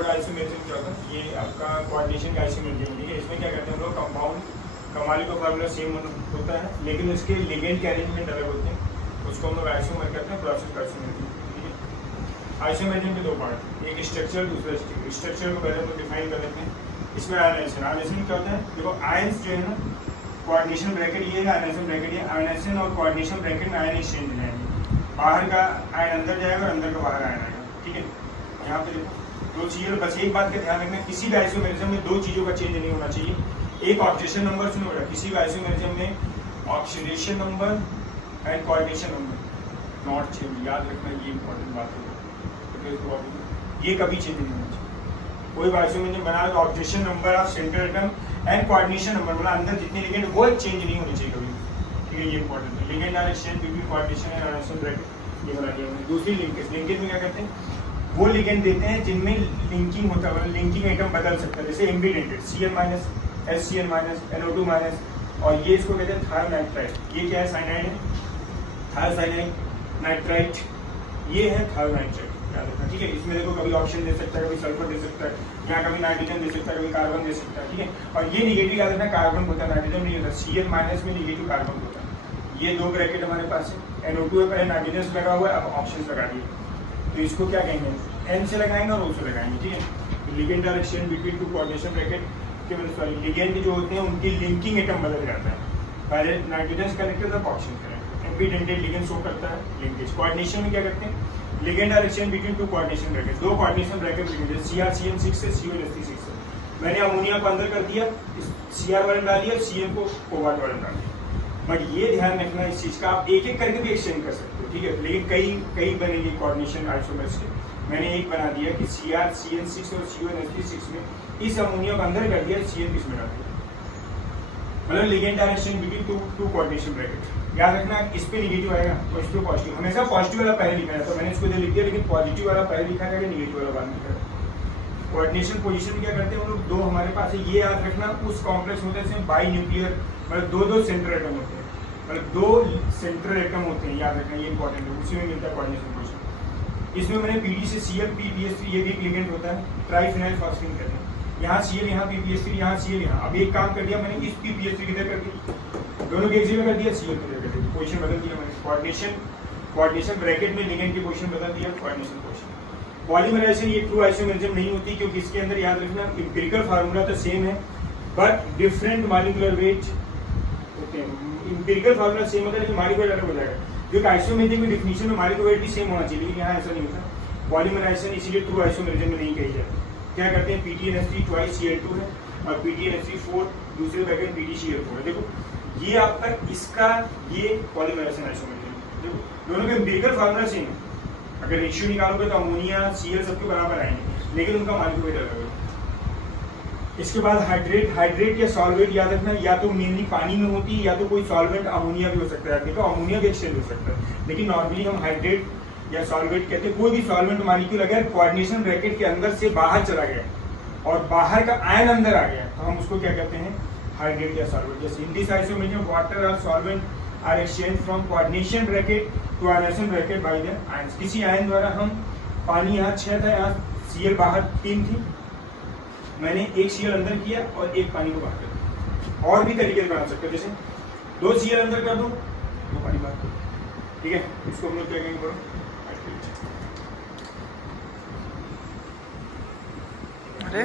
Forward isomerism क्या होता है, ये आपका कोऑर्डिनेशन का आइसोमेरिज्म, ठीक है। इसमें क्या करते हैं हम लोग, कंपाउंड कमाली का फार्मूला सेम होता है लेकिन उसके लिगेंड के अरेंजमेंट अलग होते हैं, उसको हम लोग आइसोमर कहते हैं, प्रोसेस का आइसोमेरिज्म, ठीक है। आइसोमेरिज्म के दो पार्ट, एक स्ट्रक्चर दूसरा स्टिक। स्ट्रक्चर को पहले हम लोग डिफाइन कर लेते हैं। इसमें आयनाइजेशन, आयनाइजेशन क्या होता है, देखो आयंस जो है ना, कोऑर्डिनेशन ब्रैकेट ये है, आयनाइजेशन ब्रैकेट ये। आयनाइजेशन और कोऑर्डिनेशन ब्रैकेट में आयन एक्सचेंज हो जाएंगे, बाहर का आयन अंदर जाएगा और अंदर का बाहर आयन आएगा, ठीक है। यहाँ पे देखो दो चीज़ें, बस एक बात का ध्यान रखना, किसी भी आइसोमेरिज्म में दो चीज़ों का चेंज नहीं होना चाहिए। एक ऑक्सीडेशन नंबर, सुनो बेटा, किसी भी आइसोमेरिज्म में oxidation number and coordination number not change, याद रखना, ये इंपॉर्टेंट बात है, ये कभी चेंज नहीं होना चाहिए। कोई भी आइसोमेरिज्म बना तो oxidation number of central atom and coordination number, मतलब अंदर जितने लिगेंड वो चेंज नहीं होनी चाहिए कभी, ठीक है, ये इंपॉर्टेंट है। Ligand are exchange between coordination and ionisation bracket, ये बना दिया हमने। दूसरी लिंकेज, लिंकेज में क्या करते हैं, वो लिगेंड देते हैं जिनमें लिंकिंग होता है, मतलब लिंकिंग आइटम बदल सकता है, जैसे एम्बिडेंटेड Cl-, HCl-, NO2-, और ये इसको कहते हैं थायोनाइट्राइट। ये क्या है, साइनाइड है, थायोसाइनाइड नाइट्राइट, ये है थायोनाइट्राइट, याद रखना, ठीक है। इसमें देखो कभी ऑक्सीजन दे सकता है, कभी सल्फर दे सकता है, यहाँ कभी नाइट्रोजन दे सकता है, कभी कार्बन दे सकता है, ठीक है। और ये निगेटिव याद रखना, कार्बन होता है, नाइट्रोजन नहीं होता। Cl- में निगेटिव कार्बन होता है। ये दो ब्रैकेट हमारे पास है, NO2 है, पहले नाइट्रोजन लगा हुआ है, अब ऑप्शन लगा दिए, तो इसको क्या कहेंगे, N से लगाएंगे और O से लगाएंगे, ठीक है। Ligand are exchange between two coordination bracket के, सॉरी, लिगेंड जो होते हैं उनकी लिंकिंग एटम बदल जाता है, पहले नाइट्रोजन कनेक्टेड तब oxygen connected. Ambidentate ligand show करता है लिंकेज। कोऑर्डिनेशन में क्या करते हैं, ligand are exchange between two coordination bracket, दो कोऑर्डिनेशन ब्रैकेट लिगेंड, CrCN6 से CONH3 से। मैंने अमोनिया को अंदर कर दिया, Cr वाले डाल दिया, Cn को कोबाल्ट वाले डाल दिया। बट ये ध्यान रखना इस चीज का, आप एक एक करके भी एक्सचेंज कर सकते हो, ठीक है, लेकिन कई बनेंगे कोऑर्डिनेशन आइसोमर्स के। मैंने एक बना दिया कि CrCN6 और CONH3 में इस अमोनिया को अंदर कर दिया, Cn किस में डाल दिया, मतलब ligand are exchange between two coordination bracket. याद रखना, इस पे नेगेटिव आएगा और इस पे पॉजिटिव, हमेशा पॉजिटिव वाला पहले लिखा है, तो मैंने इसको इधर लिख दिया, लेकिन पॉजिटिव वाला पहले लिखा है, नेगेटिव वाला बाद में लिखा है। कोऑर्डिनेशन पोजीशन में क्या करते हैं हम लोग, दो हमारे पास है, ये याद रखना, उस कॉम्प्लेक्स होते हैं बाई न्यूक्लियर, मतलब दो सेंट्रल एटम होते हैं, मतलब दो सेंट्रल एटम होते हैं, याद रखना, ये इंपॉर्टेंट है, उसी में मिलता है कोऑर्डिनेशन पोजीशन। इसमें मैंने PD से Cl PPS3, ये भी एक लिगेंड होता है, ट्राइफिनाइल फॉस्फेट कहते हैं, यहाँ Cl, यहाँ PPS3, यहाँ Cl, यहाँ। अब एक काम कर दिया मैंने, इस PPS3 किधर कर दिया, दोनों के एक जगह कर दिया, Cl किधर कर दिया, पोजीशन बदल दिया मैंने। कोऑर्डिनेशन ब्रैकेट में लिगेंड की पोजीशन बदल दिया, कोऑर्डिनेशन पोजीशन। पॉलीमराइजेशन ये ट्रू आइसोमेरिज्म नहीं होती, क्योंकि इसके अंदर याद रखना एम्पिरिकल फार्मूला तो सेम है बट डिफरेंट मॉलिक्यूलर वेट होते हैं। एम्पिरिकल फार्मूला सेम होता है लेकिन मॉलिक्यूलर अलग हो जाएगा, क्योंकि आइसोमेरिज्म की डिफिनीशन में मॉलिक्यूलर वेट भी सेम होना चाहिए, लेकिन यहाँ ऐसा नहीं होता। पॉलीमराइजेशन इसीलिए ट्रू आइसोमेरिज्म में नहीं कही जाती। क्या करते हैं, PTNS3 ट्वाइस Cl2 है और PTNS3 4 दूसरे ब्रैकेट PTCl4 है। देखो ये आपका इसका ये पॉलीमराइजेशन आइसोमेरिज्म, देखो दोनों के एम्पिरिकल फार्मूला सेम है। अगर रेशियो निकालोगे तो अमोनिया Cl सबके बराबर आएंगे, लेकिन उनका मॉलिक्यूलर वेट अलग है। इसके बाद हाइड्रेट या सॉल्वेंट याद रखना, या तो मेनली पानी में होती है या तो कोई सॉल्वेंट अमोनिया भी हो सकता है, देखो अमोनिया भी एक्सचेंज हो सकता है, लेकिन नॉर्मली हम हाइड्रेट या सॉल्वेंट कहते हैं कोई भी सॉल्वेंट मॉलिक्यूल अगर कोऑर्डिनेशन ब्रैकेट के अंदर से बाहर चला गया और बाहर का आयन अंदर आ गया तो हम उसको क्या कहते हैं, हाइड्रेट या सॉल्वेंट। जैसे इन दिस आइसोमेरिज्म वाटर और solvent are exchange from coordination bracket to ionisation bracket by the ions. किसी आयन द्वारा हम, पानी यहाँ 6 था, यहाँ Cl बाहर 3 थी, मैंने एक Cl अंदर किया और एक पानी को बाहर कर दिया। और भी तरीके से बना सकते हो, जैसे 2 Cl अंदर कर दो, 2 पानी बाहर कर दो, ठीक है। इसको हम लोग क्या कहेंगे, बोलो अरे